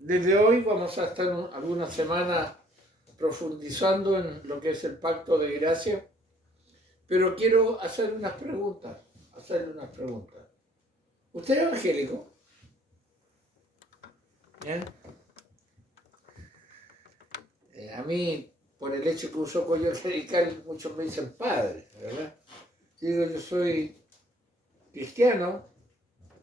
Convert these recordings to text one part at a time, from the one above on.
Desde hoy vamos a estar algunas semanas profundizando en lo que es el pacto de gracia, pero quiero hacerle unas preguntas. ¿Usted es evangélico? ¿Eh? A mí, por el hecho que uso cuello angelical, muchos me dicen padre, ¿verdad? Yo soy cristiano,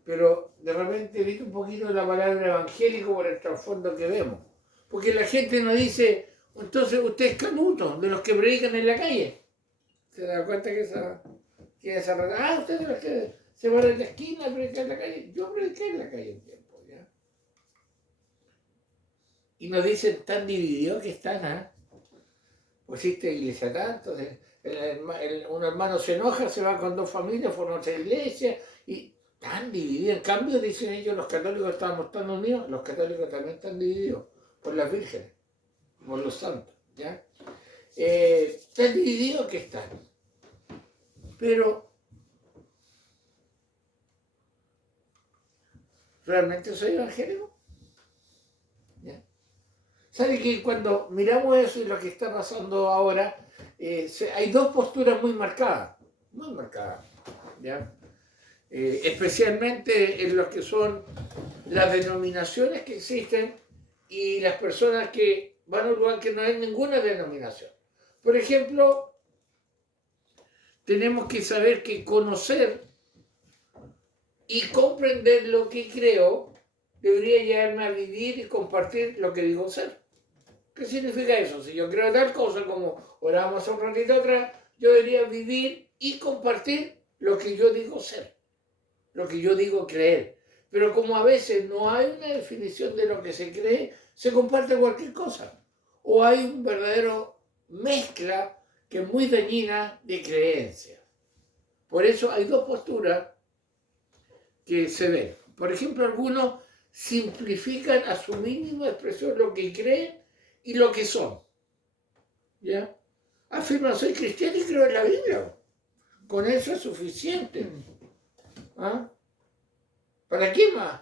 pero de repente evito un poquito la palabra evangélico por el trasfondo que vemos. Porque la gente nos dice, entonces usted es canuto, de los que predican en la calle. ¿Se da cuenta que esa rata? Usted de los que se van en la esquina a predicar en la calle. Yo prediqué en la calle un tiempo, ¿ya? Y nos dicen tan divididos que están, ¿ah? Pues existe iglesia tanto, un hermano se enoja, se va con dos familias, forma otra iglesia, y tan divididos. En cambio, dicen ellos, los católicos estamos tan unidos, los católicos también están divididos por las vírgenes, por los santos, ¿ya? Tan divididos que están. Pero, ¿realmente soy evangélico? ¿Ya? ¿Sabe que cuando miramos eso y lo que está pasando ahora, hay dos posturas muy marcadas, ¿ya? Especialmente en lo que son las denominaciones que existen y las personas que van a un lugar que no hay ninguna denominación. Por ejemplo, tenemos que saber que conocer y comprender lo que creo debería llevarme a vivir y compartir lo que digo ser. ¿Qué significa eso? Si yo creo tal cosa como orábamos un ratito atrás, yo debería vivir y compartir lo que yo digo ser, lo que yo digo creer. Pero como a veces no hay una definición de lo que se cree, se comparte cualquier cosa. O hay un verdadero mezcla que es muy dañina de creencias. Por eso hay dos posturas que se ven. Por ejemplo, algunos simplifican a su mínima expresión lo que creen y lo que son. ¿Ya? Afirman, soy cristiano y creo en la Biblia. Con eso es suficiente. ¿Ah? ¿Para qué más?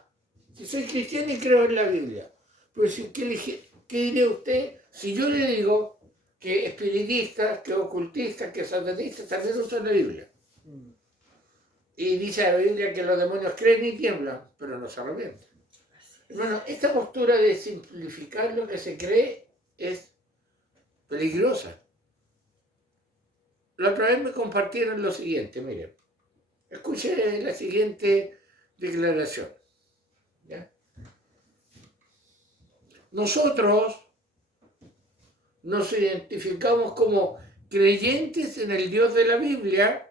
Si soy cristiano y creo en la Biblia. Pues, ¿qué diría usted si yo le digo que espiritistas, que ocultistas, que satanistas también usan la Biblia? Y dice la Biblia que los demonios creen y tiemblan, pero no se arrepienten. Hermano, esta postura de simplificar lo que se cree es peligrosa. La otra vez me compartieron lo siguiente, miren. Escuchen la siguiente declaración. ¿Ya? Nosotros nos identificamos como creyentes en el Dios de la Biblia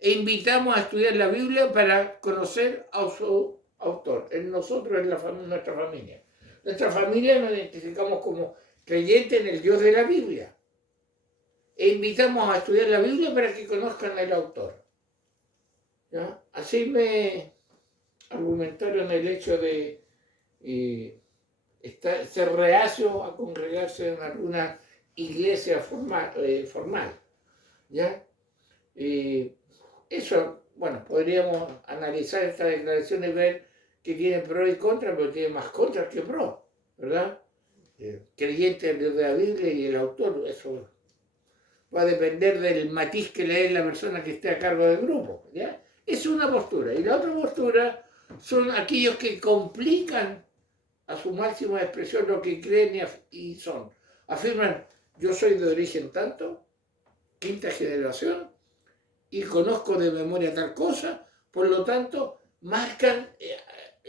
e invitamos a estudiar la Biblia para conocer a su autor. En nosotros, en nuestra familia. Nuestra familia nos identificamos como creyentes en el Dios de la Biblia e invitamos a estudiar la Biblia para que conozcan al autor. ¿Ya? Así me argumentaron el hecho de ser reacio a congregarse en alguna iglesia formal. ¿Ya? Eso, bueno, podríamos analizar estas declaraciones y ver que tienen pro y contra, pero tienen más contras que pro, ¿verdad? Creyente de la Biblia y el autor, eso va a depender del matiz que le dé la persona que esté a cargo del grupo, ¿ya? Es una postura. Y la otra postura son aquellos que complican a su máxima expresión lo que creen y son. Afirman, yo soy de origen tanto, quinta generación, y conozco de memoria tal cosa, por lo tanto, marcan,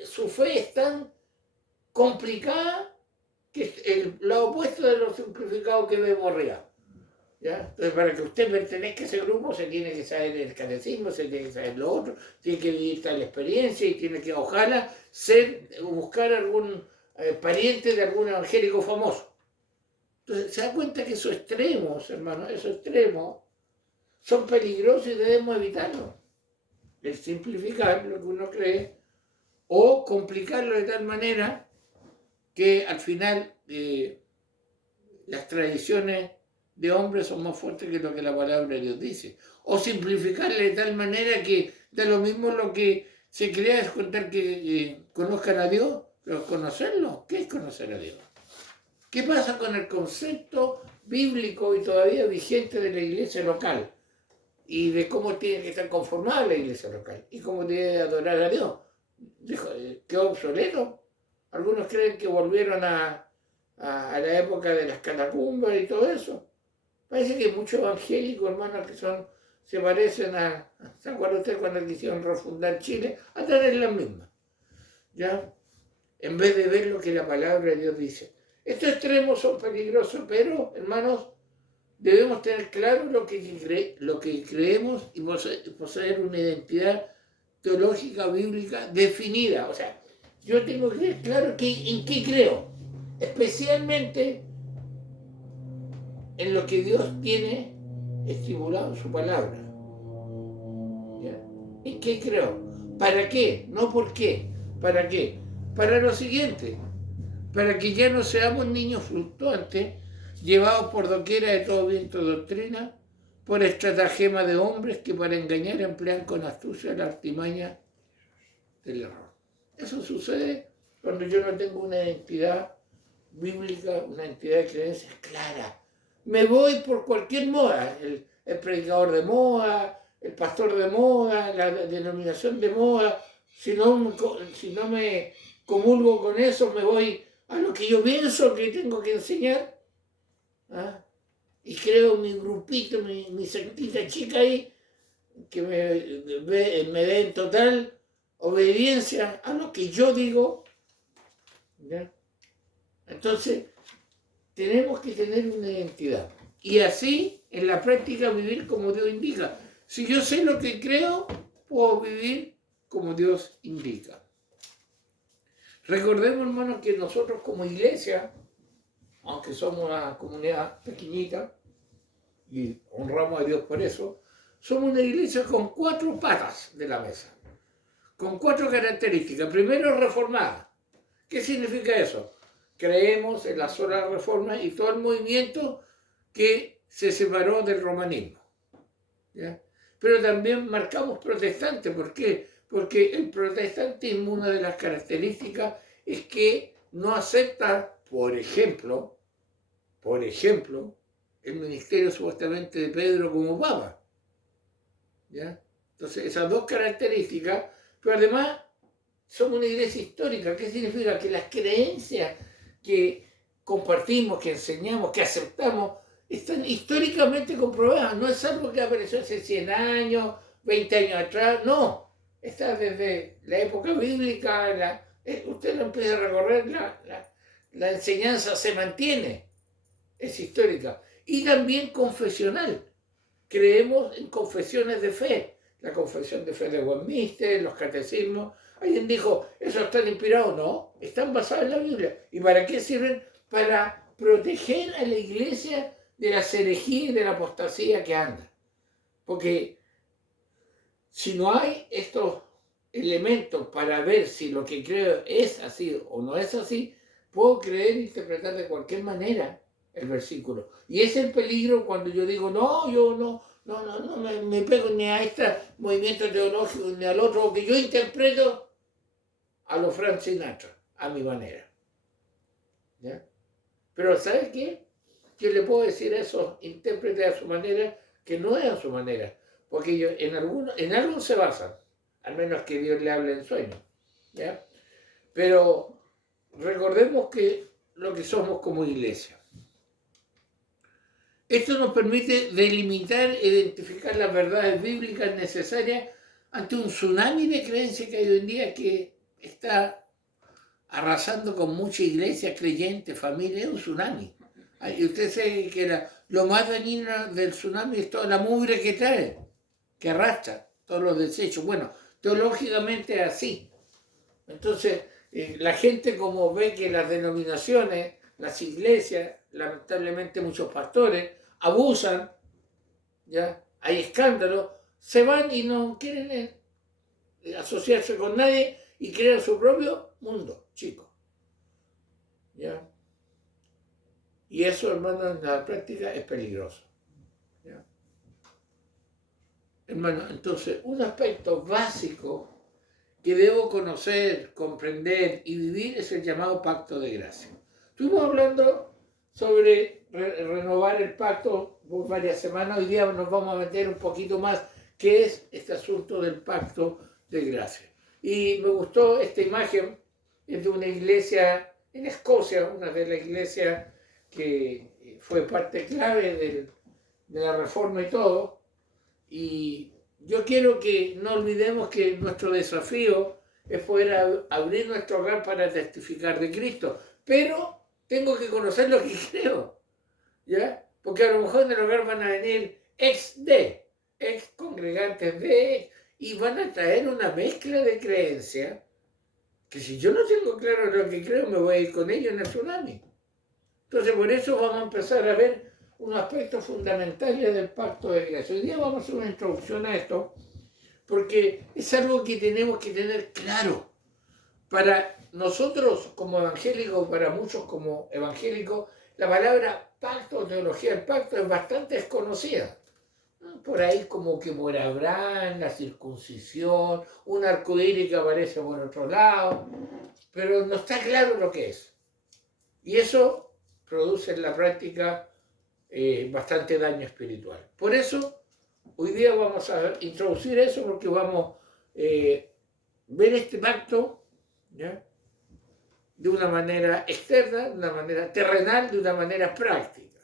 su fe es tan complicada que es lo opuesto de lo simplificado que vemos arriba. ¿Ya? Entonces, para que usted pertenezca a ese grupo, se tiene que saber el catecismo, se tiene que saber lo otro, tiene que vivir tal experiencia y tiene que, ojalá, buscar algún pariente de algún evangélico famoso. Entonces, se da cuenta que esos extremos, hermano, esos extremos son peligrosos y debemos evitarlos. El simplificar lo que uno cree o complicarlo de tal manera que al final las tradiciones de hombres son más fuertes que lo que la palabra de Dios dice. O simplificarle de tal manera que da lo mismo lo que se crea es contar que conozcan a Dios Pero conocerlo, ¿qué es conocer a Dios? ¿Qué pasa con el concepto bíblico y todavía vigente de la iglesia local? Y de cómo tiene que estar conformada la iglesia local y cómo debe adorar a Dios. Dijo, quedó obsoleto. Algunos creen que volvieron a la época de las catacumbas y todo eso. Parece que muchos evangélicos, hermanos, que se parecen ¿se acuerda usted cuando quisieron refundar Chile? A tener las mismas, ¿ya? En vez de ver lo que la palabra de Dios dice. Estos extremos son peligrosos, pero, hermanos, debemos tener claro lo que creemos y poseer una identidad teológica, bíblica definida. O sea, yo tengo que tener claro en qué creo, especialmente en lo que Dios tiene estipulado en su palabra. ¿Ya? ¿En qué creo? ¿Para qué? No por qué. ¿Para qué? Para lo siguiente, para que ya no seamos niños fluctuantes, llevados por doquiera de todo viento de doctrina, por estratagema de hombres que para engañar emplean con astucia la artimaña del error. Eso sucede cuando yo no tengo una identidad bíblica, una identidad de creencias clara. Me voy por cualquier moda, el predicador de moda, el pastor de moda, la denominación de moda. Si no me comulgo con eso, me voy a lo que yo pienso que tengo que enseñar. ¿Ah? Y creo mi grupito, mi sectita chica ahí, que me dé en total obediencia a lo que yo digo. ¿Ya? Entonces, tenemos que tener una identidad. Y así, en la práctica, vivir como Dios indica. Si yo sé lo que creo, puedo vivir como Dios indica. Recordemos, hermanos, que nosotros como iglesia, aunque somos una comunidad pequeñita, y honramos a Dios por eso, somos una iglesia con 4 patas de la mesa, con 4 características. Primero, reformada. ¿Qué significa eso? Creemos en la sola reforma y todo el movimiento que se separó del romanismo. ¿Ya? Pero también marcamos protestante. ¿Por qué? Porque el protestantismo, una de las características es que no acepta, por ejemplo, el ministerio supuestamente de Pedro como papa. ¿Ya? Entonces, esas 2 características, pero además somos una iglesia histórica. ¿Qué significa? Que las creencias que compartimos, que enseñamos, que aceptamos, están históricamente comprobadas. No es algo que apareció hace 100 años, 20 años atrás, no. Está desde la época bíblica, usted lo empieza a recorrer, la enseñanza se mantiene, es histórica. Y también confesional. Creemos en confesiones de fe. La confesión de fe de Westminster, los catecismos. Alguien dijo, ¿eso están inspirados? No, están basados en la Biblia. ¿Y para qué sirven? Para proteger a la iglesia de la herejía y de la apostasía que anda. Porque si no hay estos elementos para ver si lo que creo es así o no es así, puedo creer e interpretar de cualquier manera el versículo. Y es el peligro cuando yo digo, no, yo no me pego ni a este movimiento teológico ni al otro, que yo interpreto a lo Frank Sinatra, a mi manera. ¿Ya? Pero ¿sabes qué? Yo le puedo decir a esos intérpretes a su manera que no es a su manera, porque ellos en algo se basan, al menos que Dios le hable en sueños. ¿Ya? Pero recordemos que lo que somos como iglesia. Esto nos permite delimitar e identificar las verdades bíblicas necesarias ante un tsunami de creencias que hay hoy en día que está arrasando con mucha iglesia, creyente, familia, es un tsunami. Y usted sabe que lo más dañino del tsunami es toda la mugre que trae, que arrastra, todos los desechos. Bueno, teológicamente es así. Entonces, la gente como ve que las denominaciones, las iglesias, lamentablemente muchos pastores, abusan, ¿ya? Hay escándalos, se van y no quieren asociarse con nadie y crean su propio mundo, chicos. ¿Ya? Y eso, hermano, en la práctica es peligroso. ¿Ya? Hermano, entonces, un aspecto básico que debo conocer, comprender y vivir es el llamado pacto de gracia. Estuvimos hablando sobre renovar el pacto por varias semanas. Hoy día nos vamos a meter un poquito más qué es este asunto del pacto de gracia. Y me gustó esta imagen, es de una iglesia en Escocia, una de las iglesias que fue parte clave de la reforma y todo. Y yo quiero que no olvidemos que nuestro desafío es poder abrir nuestro hogar para testificar de Cristo, pero tengo que conocer lo que creo, ¿ya? Porque a lo mejor en el hogar van a venir ex congregantes de, y van a traer una mezcla de creencias que si yo no tengo claro lo que creo, me voy a ir con ellos en el tsunami. Entonces, por eso vamos a empezar a ver unos aspectos fundamentales del pacto de gracia. Hoy día vamos a hacer una introducción a esto, porque es algo que tenemos que tener claro. Para nosotros como evangélicos, para muchos como evangélicos, la palabra pacto o teología del pacto es bastante desconocida. Por ahí como que por Abraham, la circuncisión, un arcoíris que aparece por otro lado, pero no está claro lo que es. Y eso produce en la práctica bastante daño espiritual. Por eso, hoy día vamos a introducir eso porque vamos a ver este pacto, ¿ya?, de una manera externa, de una manera terrenal, de una manera práctica,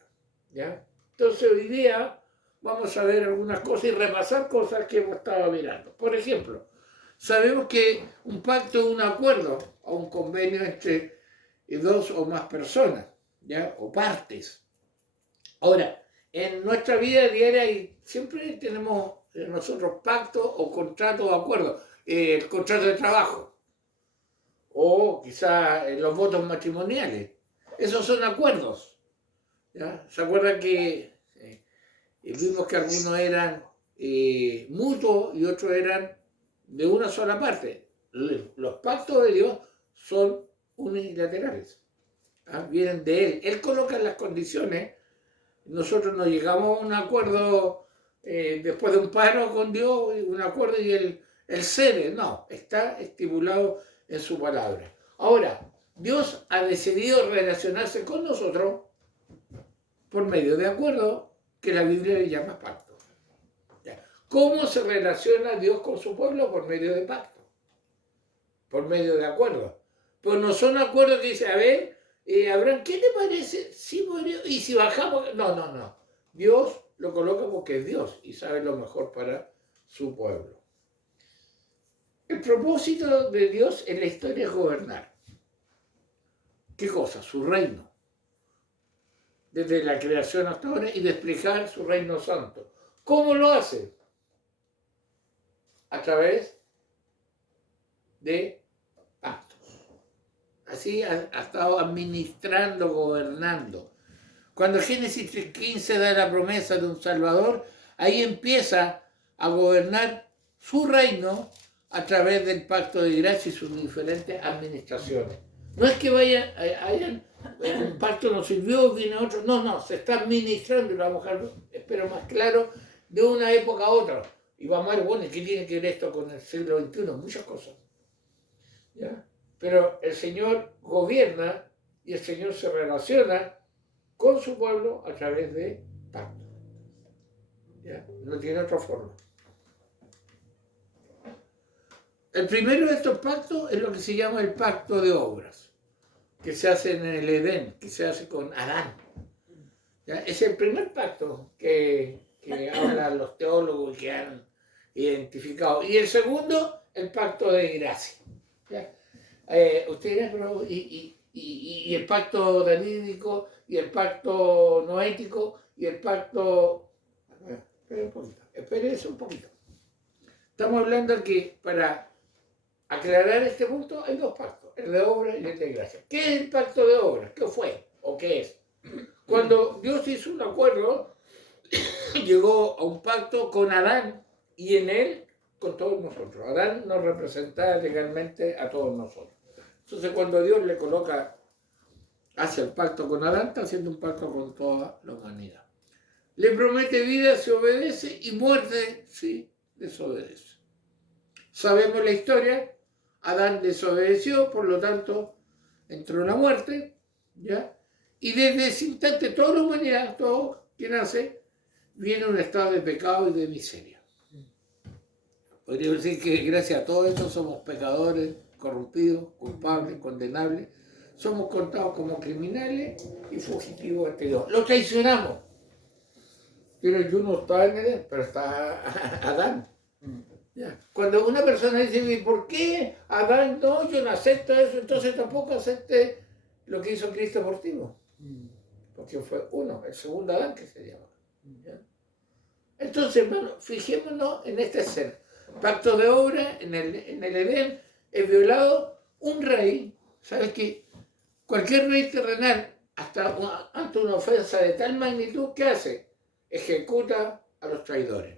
¿ya? Entonces hoy día vamos a ver algunas cosas y repasar cosas que hemos estado mirando. Por ejemplo, sabemos que un pacto es un acuerdo o un convenio entre dos o más personas, ¿ya?, o partes. Ahora, en nuestra vida diaria siempre tenemos nosotros pactos o contratos o acuerdos. El contrato de trabajo o quizá los votos matrimoniales. Esos son acuerdos, ¿ya? ¿Se acuerdan que vimos que algunos eran mutuos y otros eran de una sola parte? Los pactos de Dios son unilaterales, ¿ah? Vienen de Él. Él coloca las condiciones. Nosotros no llegamos a un acuerdo después de un paro con Dios, un acuerdo y él cede. No, está estipulado en su palabra. Ahora, Dios ha decidido relacionarse con nosotros por medio de acuerdos que la Biblia le llama pacto. ¿Cómo se relaciona Dios con su pueblo? Por medio de pacto, por medio de acuerdos. Pues no son acuerdos que dice, a ver, Abraham, ¿qué te parece? ¿Sí, y si bajamos? No. Dios lo coloca porque es Dios y sabe lo mejor para su pueblo. El propósito de Dios en la historia es gobernar. ¿Qué cosa? Su reino. Desde la creación hasta ahora y desplicar su reino santo. ¿Cómo lo hace? A través de pactos. Así ha estado administrando, gobernando. Cuando Génesis 3:15 da la promesa de un Salvador, ahí empieza a gobernar su reino a través del pacto de gracia y sus diferentes administraciones. No es que hayan un pacto no sirvió, viene otro, no, se está administrando y lo vamos a dejar, espero más claro, de una época a otra. Y vamos a ver, bueno, ¿qué tiene que ver esto con el siglo XXI? Muchas cosas, ¿ya? Pero el Señor gobierna y el Señor se relaciona con su pueblo a través de pactos. ¿Ya? No tiene otra forma. El primero de estos pactos es lo que se llama el pacto de obras, que se hace en el Edén, que se hace con Adán. ¿Ya? Es el primer pacto que hablan los teólogos que han identificado. Y el segundo, el pacto de gracia. ¿Ya? Ustedes, y el pacto davídico, y el pacto noético, y el pacto... Espérense un poquito. Estamos hablando que para aclarar este punto hay dos pactos, el de obra y el de gracia. ¿Qué es el pacto de obra? ¿Qué fue o qué es? Cuando Dios hizo un acuerdo, llegó a un pacto con Adán y en él con todos nosotros. Adán nos representaba legalmente a todos nosotros. Entonces cuando Dios le coloca, hace el pacto con Adán, está haciendo un pacto con toda la humanidad. Le promete vida si obedece y muerte si desobedece. Sabemos la historia, Adán desobedeció, por lo tanto, entró la muerte, ¿ya? Y desde ese instante toda la humanidad, todo quien nace, viene a un estado de pecado y de miseria. Podría decir que gracias a todo esto somos pecadores, corrompidos, culpables, condenables. Somos contados como criminales y fugitivos ante Dios. Lo traicionamos. Pero yo no estaba en Edén, pero está Adán. Ya. Cuando una persona dice, ¿por qué Adán no? Yo no acepto eso, entonces tampoco acepte lo que hizo Cristo por ti. Porque fue uno, el segundo Adán que se llama. ¿Ya? Entonces, hermano, fijémonos en esta escena. Pacto de obra, en el Edén, es violado un rey. ¿Sabes qué? Cualquier rey terrenal, ante una ofensa de tal magnitud, ¿qué hace? Ejecuta a los traidores.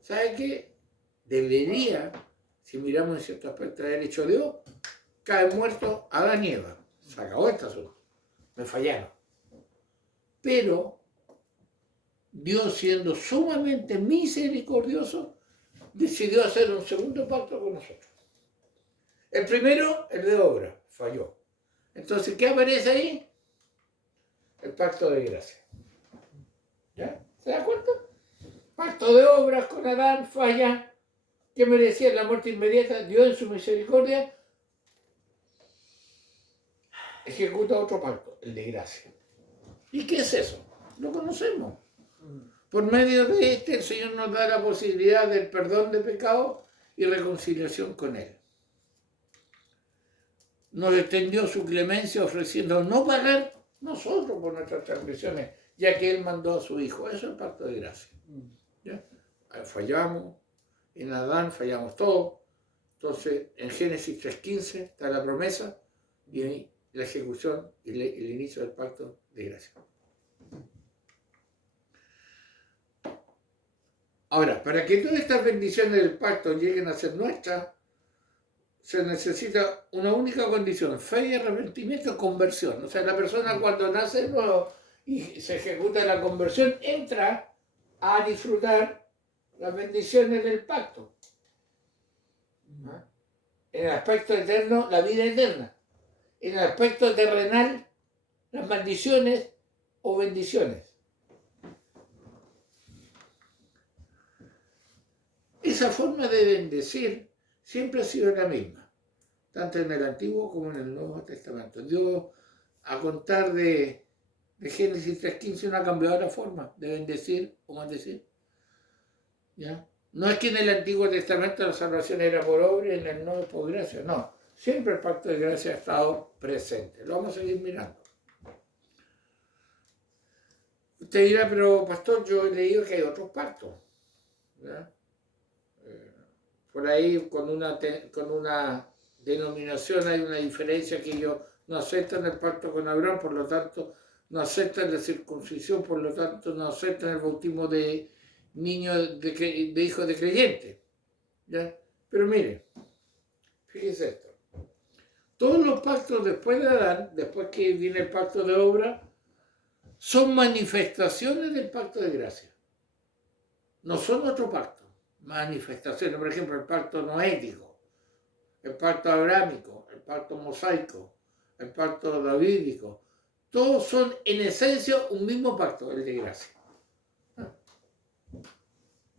¿Sabe qué? Debería, si miramos en cierto aspecto del hecho de Dios, cae muerto Adán y Eva. Se acabó este asunto. Me fallaron. Pero Dios, siendo sumamente misericordioso, decidió hacer un segundo pacto con nosotros. El primero, el de obra, falló. Entonces, ¿qué aparece ahí? El pacto de gracia. ¿Ya? ¿Se da cuenta? Pacto de obras con Adán, falla. ¿Qué merecía la muerte inmediata? Dios en su misericordia ejecuta otro pacto, el de gracia. ¿Y qué es eso? Lo conocemos. Por medio de este, el Señor nos da la posibilidad del perdón de pecado y reconciliación con Él. Nos extendió su clemencia ofreciendo no pagar nosotros por nuestras transgresiones, ya que Él mandó a su Hijo. Eso es el pacto de gracia. ¿Ya? Fallamos, en Adán fallamos todo. Entonces, en Génesis 3:15 está la promesa y ahí la ejecución y el inicio del pacto de gracia. Ahora, para que todas estas bendiciones del pacto lleguen a ser nuestras, se necesita una única condición: fe y arrepentimiento, conversión. O sea, la persona cuando nace de nuevo y se ejecuta la conversión, entra a disfrutar las bendiciones del pacto. En el aspecto eterno, la vida eterna. En el aspecto terrenal, las maldiciones o bendiciones. Esa forma de bendecir siempre ha sido la misma, tanto en el Antiguo como en el Nuevo Testamento. Dios, a contar de Génesis 3:15, no ha cambiado la forma de bendecir o maldecir. ¿Ya? No es que en el Antiguo Testamento la salvación era por obra y en el Nuevo por gracia, no. Siempre el pacto de gracia ha estado presente. Lo vamos a seguir mirando. Usted dirá, pero pastor, yo he leído que hay otros pactos. ¿Ya? Por ahí con una denominación hay una diferencia, que ellos no aceptan el pacto con Abraham, por lo tanto no aceptan la circuncisión, por lo tanto no aceptan el bautismo de niños, de hijos de creyentes. ¿Ya? Pero mire, fíjese esto. Todos los pactos después de Adán, después que viene el pacto de obra, son manifestaciones del pacto de gracia. No son otro pacto. Manifestaciones, por ejemplo, el pacto noético, el pacto abrámico, el pacto mosaico, el pacto davídico, todos son en esencia un mismo pacto, el de gracia.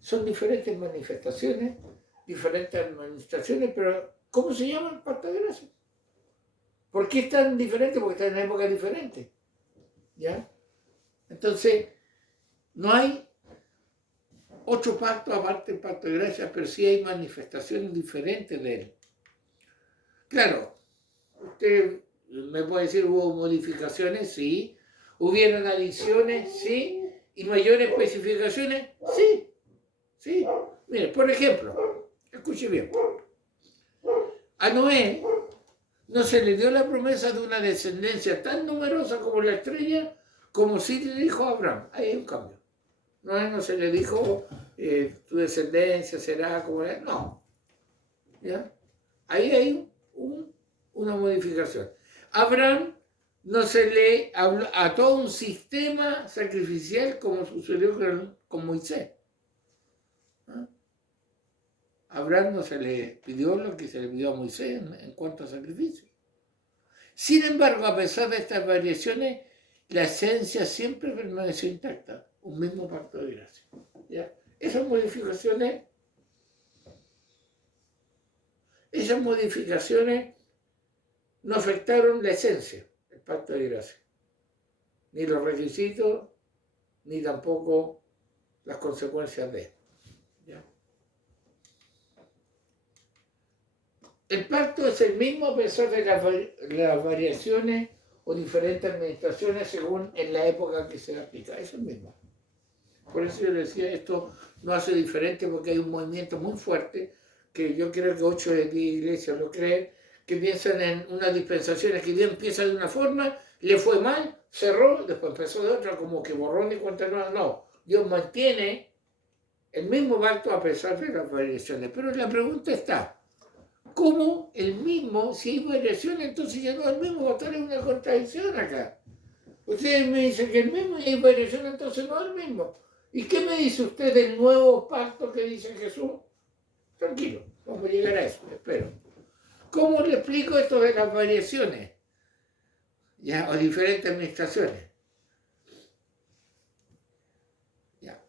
Son diferentes manifestaciones, diferentes administraciones, pero ¿cómo se llama el pacto de gracia? ¿Por qué es tan diferente? Porque están en épocas diferentes. ¿Ya? Entonces, no hay otro pacto aparte del pacto de gracia, pero sí hay manifestaciones diferentes de él. Claro, usted me puede decir, ¿hubo modificaciones? Sí. ¿Hubieron adiciones? Sí. ¿Y mayores especificaciones? Sí. Sí. Mire, por ejemplo, escuche bien. A Noé no se le dio la promesa de una descendencia tan numerosa como la estrella, como sí le dijo a Abraham. Ahí hay un cambio. No se le dijo, tu descendencia será como la... No. ¿Ya? Ahí hay una modificación. A Abraham no se le habló a todo un sistema sacrificial como sucedió con Moisés. ¿Ah? Abraham no se le pidió lo que se le pidió a Moisés en cuanto a sacrificio. Sin embargo, a pesar de estas variaciones, la esencia siempre permaneció intacta, un mismo pacto de gracia. ¿Ya? Esas modificaciones no afectaron la esencia del pacto de gracia, ni los requisitos, ni tampoco las consecuencias de él. ¿Ya? El pacto es el mismo a pesar de las variaciones o diferentes administraciones según en la época que se aplica. Es el mismo. Por eso yo decía, esto no hace diferente porque hay un movimiento muy fuerte, que yo creo que 8 de 10 iglesias lo creen, que piensan en unas dispensaciones que Dios empieza de una forma, le fue mal, cerró, después empezó de otra, como que borrón y cuenta nueva. No, Dios mantiene el mismo pacto a pesar de las variaciones. Pero la pregunta está, ¿cómo el mismo, si hay variaciones, entonces ya no es el mismo? Va a estar en una contradicción acá. Ustedes me dicen que el mismo y hay variaciones, entonces no es el mismo. ¿Y qué me dice usted del nuevo pacto que dice Jesús? Tranquilo, vamos a llegar a eso, espero. ¿Cómo le explico esto de las variaciones? ¿Ya? O diferentes administraciones. ¿Ya?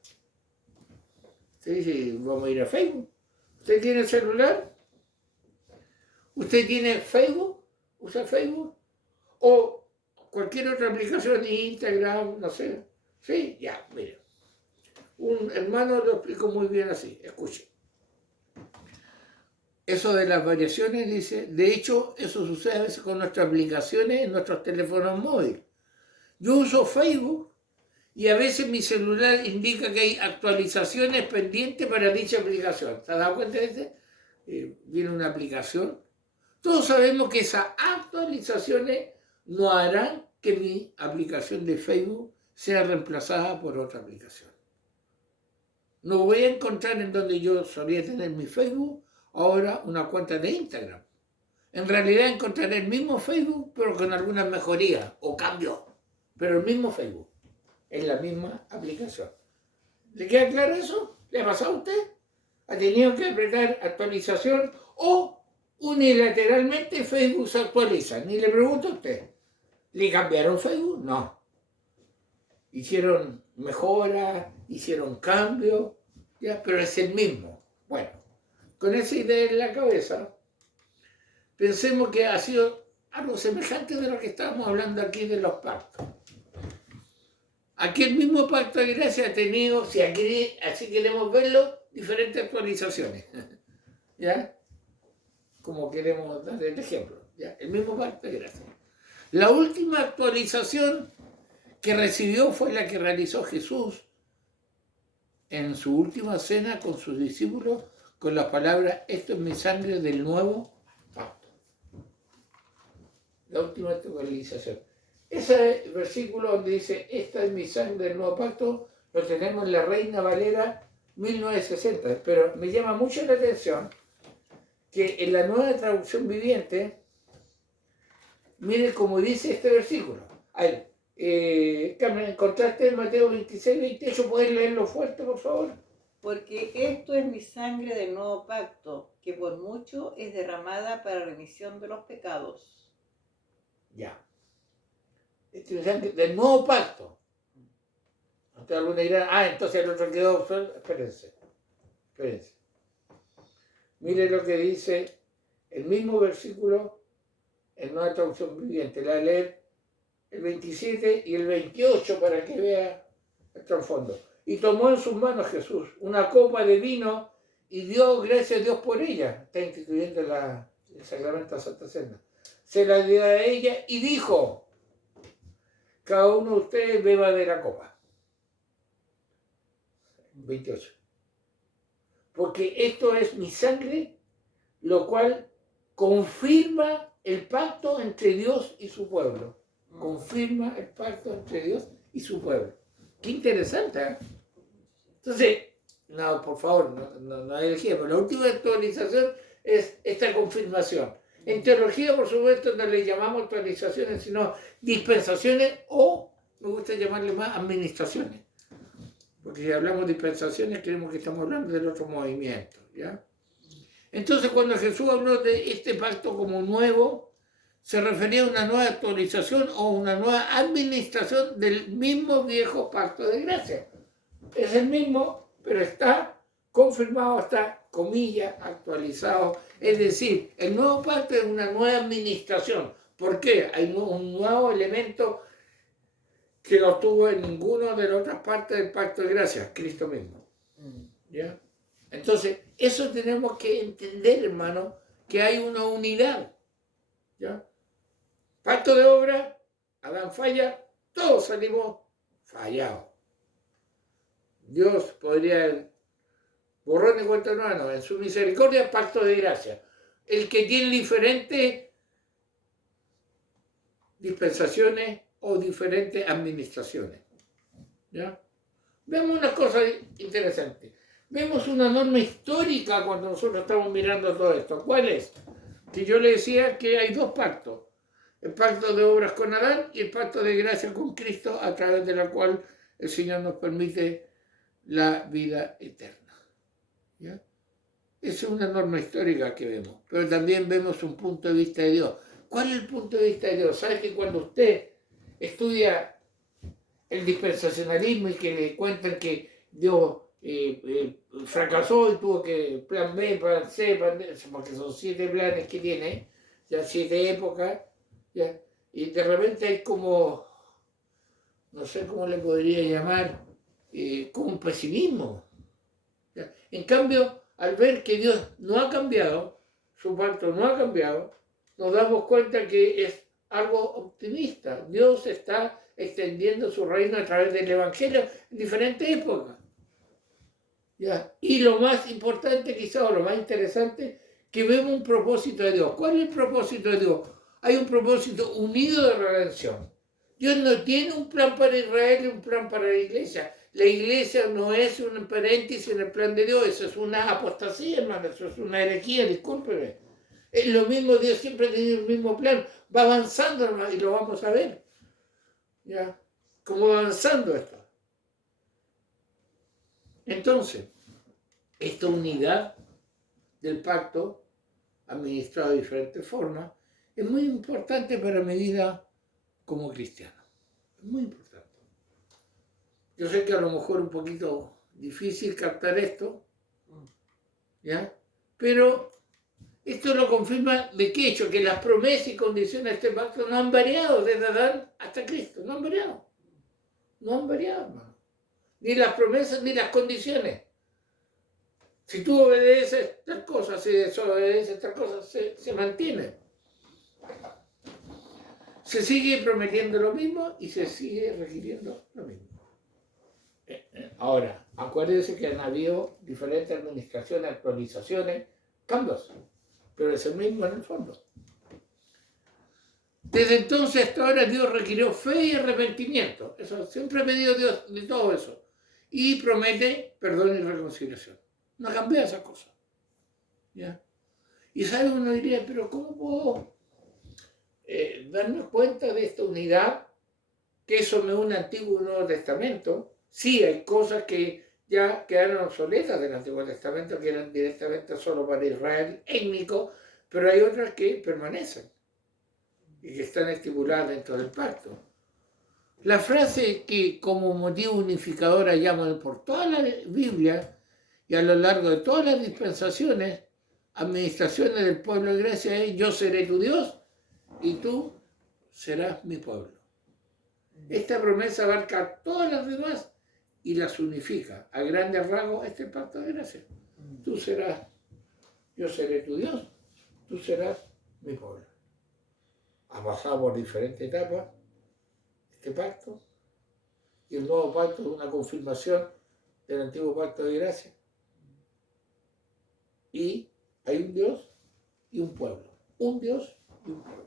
Sí, vamos a ir a Facebook. ¿Usted tiene celular? ¿Usted tiene Facebook? ¿Usa Facebook? ¿O cualquier otra aplicación, Instagram, no sé? Sí, ya, mire. Un hermano lo explicó muy bien así, escuche. Eso de las variaciones, dice, de hecho, eso sucede a veces con nuestras aplicaciones en nuestros teléfonos móviles. Yo uso Facebook y a veces mi celular indica que hay actualizaciones pendientes para dicha aplicación. ¿Se ha dado cuenta de eso? Viene una aplicación. Todos sabemos que esas actualizaciones no harán que mi aplicación de Facebook sea reemplazada por otra aplicación. No voy a encontrar en donde yo solía tener mi Facebook ahora una cuenta de Instagram. En realidad encontraré el mismo Facebook, pero con algunas mejorías o cambios. Pero el mismo Facebook, en la misma aplicación. ¿Le queda claro eso? ¿Le ha pasado a usted? ¿Ha tenido que apretar actualización o unilateralmente Facebook se actualiza? Ni le pregunto a usted. ¿Le cambiaron Facebook? No. Hicieron mejoras, hicieron cambios, ya, pero es el mismo. Bueno, con esa idea en la cabeza, pensemos que ha sido algo semejante de lo que estábamos hablando aquí de los pactos. Aquí el mismo pacto de gracia ha tenido, si aquí, así queremos verlo, diferentes actualizaciones. ¿Ya? Como queremos dar el ejemplo. ¿Ya? El mismo pacto de gracia. La última actualización que recibió fue la que realizó Jesús en su última cena con sus discípulos con las palabras, esto es mi sangre del nuevo pacto. La última actualización. Ese versículo donde dice, esta es mi sangre del nuevo pacto, lo tenemos en la Reina Valera 1960, pero me llama mucho la atención que en la Nueva Traducción Viviente, mire cómo dice este versículo. Ahí, Carmen, ¿encontraste en Mateo 26, 28? ¿Puedes leerlo fuerte, por favor? Porque esto es mi sangre del nuevo pacto, que por mucho es derramada para remisión de los pecados. Ya. Este es mi sangre del nuevo pacto. Entonces algunos dirán, entonces el otro quedó obsoleto. Espérense. Mire lo que dice el mismo versículo en Nueva Traducción Viviente. La voy a leer el 27 y el 28 para que vea el trasfondo. Y tomó en sus manos Jesús una copa de vino y dio gracias a Dios por ella. Está instituyendo el sacramento de Santa Cena. Se la dio a ella y dijo, cada uno de ustedes beba de la copa. 28. Porque esto es mi sangre, lo cual confirma el pacto entre Dios y su pueblo. Confirma el pacto entre Dios y su pueblo. Qué interesante, ¿eh? Entonces, no, por favor, no hay ejemplo. La última actualización es esta confirmación. En teología, por supuesto, no le llamamos actualizaciones, sino dispensaciones o, me gusta llamarle más, administraciones. Porque si hablamos de dispensaciones, creemos que estamos hablando del otro movimiento, ¿ya? Entonces, cuando Jesús habló de este pacto como nuevo, se refería a una nueva actualización o una nueva administración del mismo viejo pacto de gracia. Es el mismo, pero está confirmado, está, comillas, actualizado. Es decir, el nuevo pacto es una nueva administración. ¿Por qué? Hay un nuevo elemento que no tuvo en ninguna de las otras partes del pacto de gracia, Cristo mismo. ¿Ya? Entonces, eso tenemos que entender, hermano, que hay una unidad. ¿Ya? Pacto de obra, Adán falla, todos salimos fallados. Dios podría borrón y cuenta nueva, no, en su misericordia, pacto de gracia. El que tiene diferentes dispensaciones o diferentes administraciones. ¿Ya? Vemos una cosa interesante. Vemos una norma histórica cuando nosotros estamos mirando todo esto. ¿Cuál es? Que yo le decía que hay dos pactos. El pacto de obras con Adán y el pacto de gracia con Cristo, a través de la cual el Señor nos permite la vida eterna. ¿Ya? Esa es una norma histórica que vemos, pero también vemos un punto de vista de Dios. ¿Cuál es el punto de vista de Dios? ¿Sabe que cuando usted estudia el dispensacionalismo y que le cuentan que Dios fracasó y tuvo que plan B, plan C, plan D, porque son 7 planes que tiene, ya 7 épocas, ¿ya? Y de repente hay como, no sé cómo le podría llamar, como un pesimismo. ¿Ya? En cambio, al ver que Dios no ha cambiado, su pacto no ha cambiado, nos damos cuenta que es algo optimista. Dios está extendiendo su reino a través del Evangelio en diferentes épocas. ¿Ya? Y lo más importante, quizás, o lo más interesante, que vemos un propósito de Dios. ¿Cuál es el propósito de Dios? Hay un propósito unido de redención. Dios no tiene un plan para Israel y un plan para la iglesia. La iglesia no es un paréntesis en el plan de Dios, eso es una apostasía, hermano, eso es una herejía, discúlpeme. Es lo mismo, Dios siempre ha tenido el mismo plan, va avanzando, hermano, y lo vamos a ver. ¿Ya? ¿Cómo va avanzando esto? Entonces, esta unidad del pacto, administrado de diferentes formas, es muy importante para mi vida como cristiano. Es muy importante. Yo sé que a lo mejor es un poquito difícil captar esto, ¿ya? Pero esto lo confirma de qué hecho, que las promesas y condiciones de este pacto no han variado desde Adán hasta Cristo, no han variado. No han variado, hermano. Ni las promesas ni las condiciones. Si tú obedeces tal cosa, si desobedeces tal cosa, se mantiene. Se sigue prometiendo lo mismo y se sigue requiriendo lo mismo. Ahora, acuérdense que han habido diferentes administraciones, actualizaciones, cambios, pero es el mismo en el fondo. Desde entonces hasta ahora Dios requirió fe y arrepentimiento. Eso siempre ha pedido Dios de todo eso. Y promete perdón y reconciliación. No ha cambiado esa cosa. ¿Ya? Y sabe, uno diría, pero ¿cómo puedo darnos cuenta de esta unidad? Que eso no es un Antiguo y Nuevo Testamento. Sí, hay cosas que ya quedaron obsoletas del Antiguo Testamento, que eran directamente solo para Israel étnico, pero hay otras que permanecen y que están estipuladas dentro del pacto. La frase que como motivo unificador llaman por toda la Biblia y a lo largo de todas las dispensaciones, administraciones del pueblo de gracia es: yo seré tu Dios y tú serás mi pueblo. Esta promesa abarca todas las demás y las unifica. A grandes rasgos, este pacto de gracia. Tú serás, yo seré tu Dios, tú serás mi pueblo. Ha pasado por diferentes etapas este pacto, y el nuevo pacto es una confirmación del antiguo pacto de gracia. Y hay un Dios y un pueblo. Un Dios y un pueblo.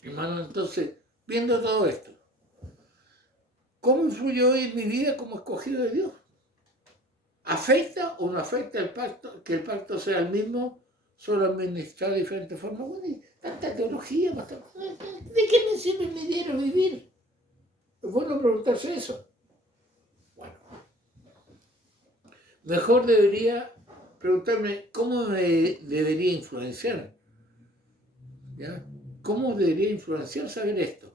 Hermano, entonces, viendo todo esto, ¿cómo influye hoy en mi vida como escogido de Dios? ¿Afecta o no afecta el pacto, que el pacto sea el mismo, solo administrado de diferentes formas? Bueno, y tanta teología, ¿de qué me sirve mi diario vivir? Es bueno preguntarse eso. Bueno, mejor debería preguntarme cómo me debería influenciar. ¿Ya? ¿Cómo debería influenciar saber esto?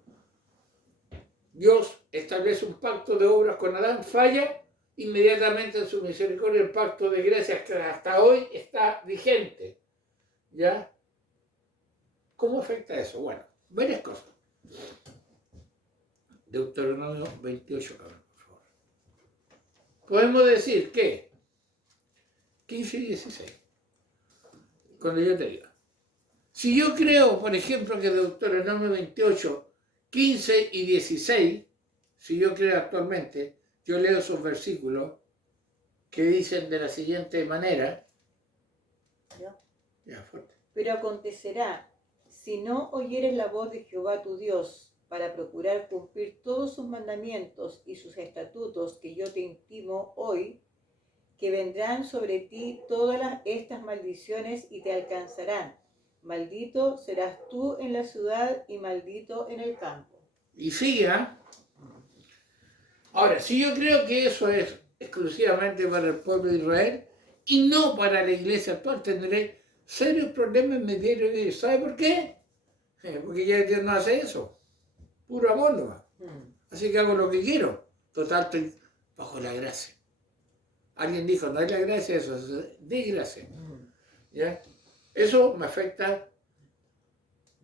Dios establece un pacto de obras con Adán, falla, inmediatamente en su misericordia el pacto de gracia que hasta hoy está vigente. ¿Ya? ¿Cómo afecta eso? Bueno, varias cosas. Deuteronomio 28, cabrón, por favor. Podemos decir que 15 y 16, cuando yo te diga. Si yo creo, por ejemplo, que Deuteronomio 28, 15 y 16, si yo creo actualmente, yo leo esos versículos que dicen de la siguiente manera. Ya, fuerte. Pero acontecerá, si no oyeres la voz de Jehová tu Dios, para procurar cumplir todos sus mandamientos y sus estatutos que yo te intimo hoy, que vendrán sobre ti todas estas maldiciones y te alcanzarán. Maldito serás tú en la ciudad y maldito en el campo. Y siga. Ahora, si yo creo que eso es exclusivamente para el pueblo de Israel y no para la iglesia actual, tendré serios problemas en mi diario vivir. ¿Sabe por qué? Porque ya Dios no hace eso. Puro amor nomás. Así que hago lo que quiero. Total, estoy bajo la gracia. Alguien dijo, no es la gracia, eso es desgracia. ¿Ya? Eso me afecta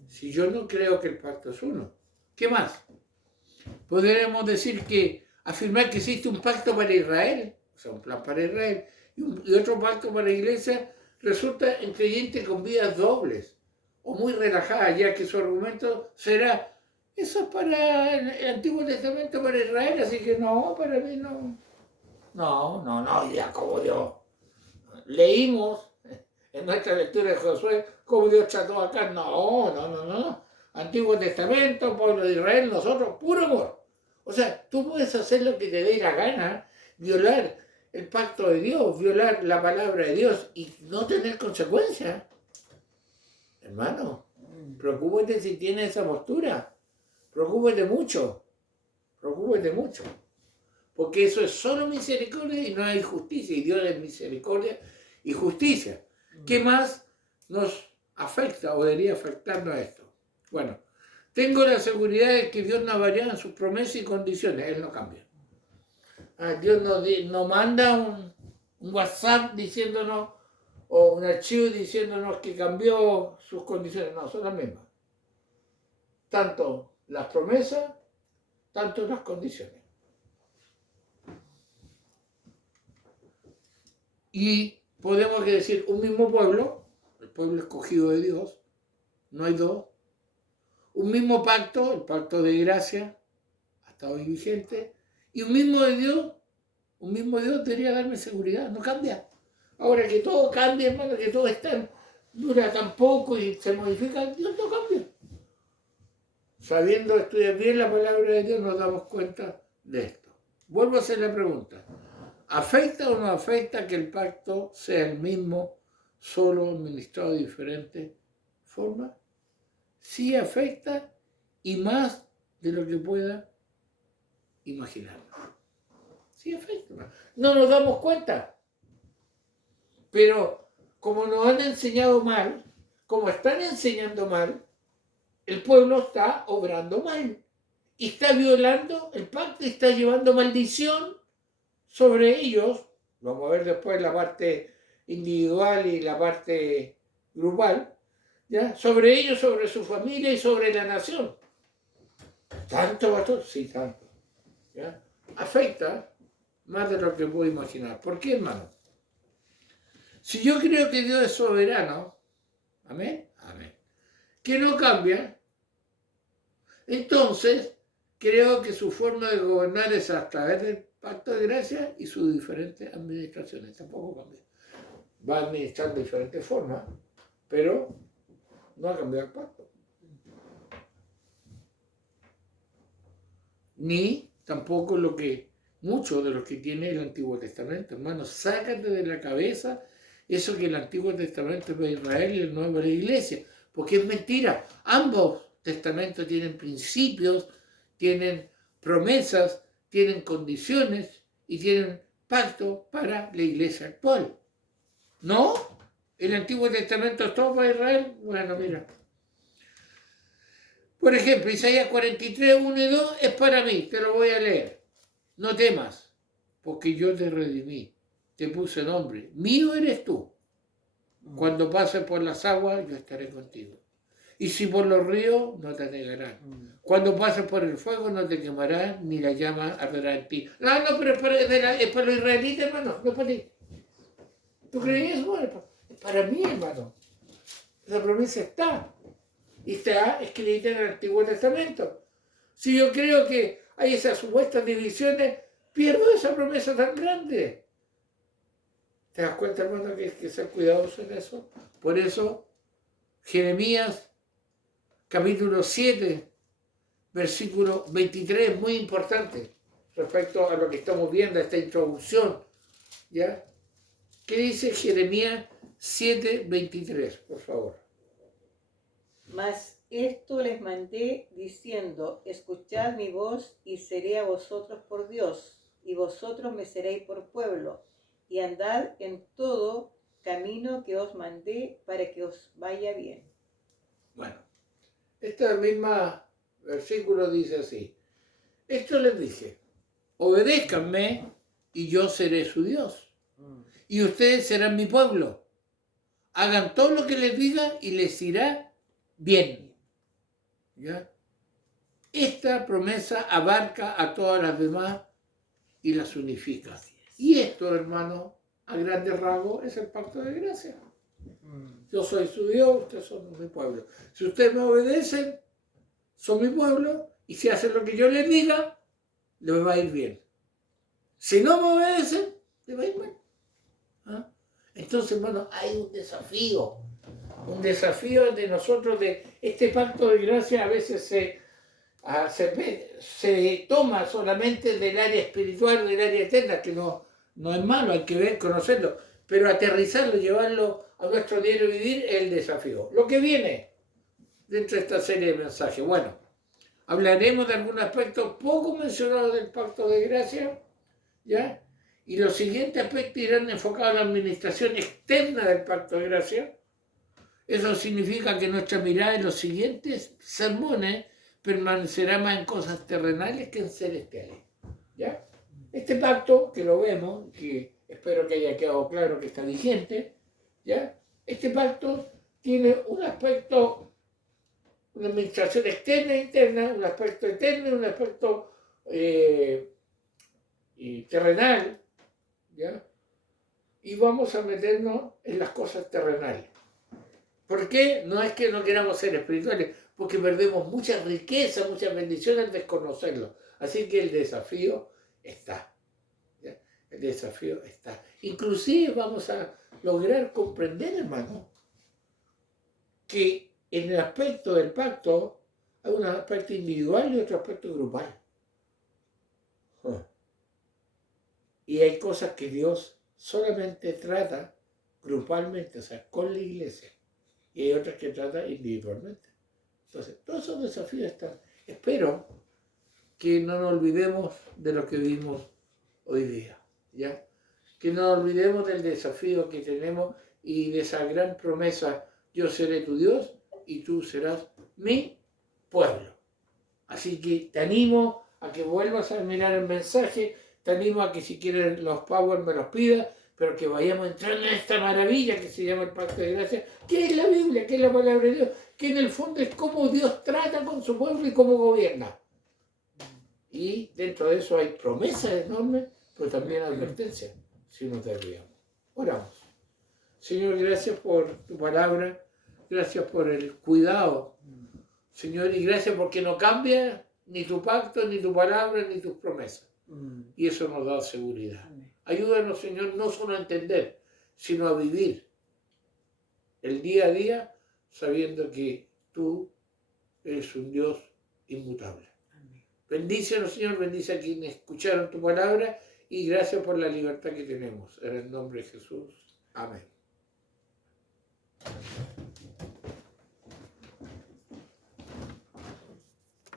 si yo no creo que el pacto es uno. ¿Qué más? Podríamos decir que afirmar que existe un pacto para Israel, o sea, un plan para Israel, y otro pacto para la iglesia, resulta en creyentes con vidas dobles o muy relajadas, ya que su argumento será, eso es para el Antiguo Testamento, para Israel, así que no, para mí no. No, ya como Dios. Leímos en nuestra lectura de Josué cómo Dios trató acá. No. Antiguo Testamento, pueblo de Israel, nosotros, puro amor. O sea, tú puedes hacer lo que te dé la gana, violar el pacto de Dios, violar la palabra de Dios y no tener consecuencias. Hermano, preocúpate si tienes esa postura. Preocúpate mucho. Porque eso es solo misericordia y no hay justicia. Y Dios es misericordia y justicia. ¿Qué más nos afecta o debería afectarnos a esto? Bueno, tengo la seguridad de que Dios no varía en sus promesas y condiciones. Él no cambia. Dios no manda un WhatsApp diciéndonos o un archivo diciéndonos que cambió sus condiciones. No, son las mismas. Tanto las promesas, tanto las condiciones. Y podemos decir un mismo pueblo, el pueblo escogido de Dios, no hay dos. Un mismo pacto, el pacto de gracia, hasta hoy vigente. Y un mismo Dios debería darme seguridad, no cambia. Ahora que todo cambia, hermano, que todo dura tan poco y se modifica, Dios no cambia. Sabiendo estudiar bien la palabra de Dios, nos damos cuenta de esto. Vuelvo a hacer la pregunta. ¿Afecta o no afecta que el pacto sea el mismo, solo administrado de diferentes formas? Sí afecta y más de lo que pueda imaginar. Sí afecta. No nos damos cuenta. Pero como nos han enseñado mal, como están enseñando mal, el pueblo está obrando mal. Y está violando el pacto y está llevando maldición sobre ellos. Vamos a ver después la parte individual y la parte grupal. ¿Ya? Sobre ellos, sobre su familia y sobre la nación. ¿Tanto, pastor? Sí, tanto. ¿Ya? Afecta más de lo que puedo imaginar. ¿Por qué, hermano? Si yo creo que Dios es soberano, amén, que no cambia, entonces creo que su forma de gobernar es a través del pacto de gracia y sus diferentes administraciones. Tampoco cambia. Va a administrar de diferentes formas, pero no ha cambiado el pacto. Ni tampoco muchos de los que tiene el Antiguo Testamento. Hermanos, sácate de la cabeza eso que el Antiguo Testamento es para Israel y el Nuevo para la Iglesia, porque es mentira. Ambos testamentos tienen principios, tienen promesas, tienen condiciones y tienen pacto para la Iglesia actual. ¿No? ¿El Antiguo Testamento es todo para Israel? Bueno, mira. Por ejemplo, Isaías 43, 1 y 2 es para mí, te lo voy a leer. No temas, porque yo te redimí, te puse nombre. Mío eres tú. Cuando pases por las aguas, yo estaré contigo. Y si por los ríos, no te anegarán. Cuando pases por el fuego, no te quemarás, ni la llama arderá en ti. No, pero es para los israelitas, hermano, no es para ti. ¿Tú crees eso? Es para mí, hermano. Esa promesa está. Y está escrita en el Antiguo Testamento. Si yo creo que hay esas supuestas divisiones, pierdo esa promesa tan grande. ¿Te das cuenta, hermano, que hay que ser cuidadoso en eso? Por eso, Jeremías, capítulo 7, versículo 23, es muy importante respecto a lo que estamos viendo, esta introducción. ¿Ya? ¿Qué dice Jeremías 7, 23, por favor? Mas esto les mandé diciendo, escuchad mi voz y seré a vosotros por Dios, y vosotros me seréis por pueblo, y andad en todo camino que os mandé para que os vaya bien. Bueno, este mismo versículo dice así, esto les dije, obedézcanme y yo seré su Dios, y ustedes serán mi pueblo. Hagan todo lo que les diga y les irá bien. ¿Ya? Esta promesa abarca a todas las demás y las unifica. Y esto, hermano, a grandes rasgos, es el pacto de gracia. Yo soy su Dios, ustedes son mi pueblo. Si ustedes me obedecen, son mi pueblo, y si hacen lo que yo les diga, les va a ir bien. Si no me obedecen, les va a ir mal. ¿Ah? Entonces, hermano, hay un desafío de nosotros, de este pacto de gracia a veces se toma solamente del área espiritual, del área eterna, que no es malo, hay que ver, conocerlo, pero aterrizarlo, llevarlo a nuestro diario vivir es el desafío. Lo que viene dentro de esta serie de mensajes, bueno, hablaremos de algún aspecto poco mencionado del pacto de gracia, ¿ya? Y los siguientes aspectos irán enfocados a la administración externa del pacto de gracia. Eso significa que nuestra mirada en los siguientes sermones permanecerá más en cosas terrenales que en celestiales. ¿Ya? Este pacto, que lo vemos, que espero que haya quedado claro que está vigente, ¿ya? Este pacto tiene un aspecto, una administración externa e interna, un aspecto eterno y un aspecto terrenal, ¿ya? Y vamos a meternos en las cosas terrenales. ¿Por qué? No es que no queramos ser espirituales, porque perdemos mucha riqueza, muchas bendiciones al desconocerlo. Así que el desafío está. ¿Ya? El desafío está. Inclusive vamos a lograr comprender, hermano, que en el aspecto del pacto hay un aspecto individual y otro aspecto grupal. Y hay cosas que Dios solamente trata grupalmente, o sea, con la iglesia. Y hay otras que trata individualmente. Entonces, todos esos desafíos están. Espero que no nos olvidemos de lo que vimos hoy día, ¿ya? Que no nos olvidemos del desafío que tenemos y de esa gran promesa, yo seré tu Dios y tú serás mi pueblo. Así que te animo a que vuelvas a mirar el mensaje, te animo a que si quieres los power me los pidas, pero que vayamos entrando en esta maravilla que se llama el pacto de gracia, que es la Biblia, que es la palabra de Dios, que en el fondo es cómo Dios trata con su pueblo y cómo gobierna. Y dentro de eso hay promesas enormes, pero también advertencias, si nos desviamos. Oramos. Señor, gracias por tu palabra, gracias por el cuidado, Señor, y gracias porque no cambia ni tu pacto, ni tu palabra, ni tus promesas. Y eso nos da seguridad. Ayúdanos, Señor, no solo a entender, sino a vivir el día a día sabiendo que tú eres un Dios inmutable. Bendícenos, Señor, bendice a quienes escucharon tu palabra y gracias por la libertad que tenemos. En el nombre de Jesús. Amén.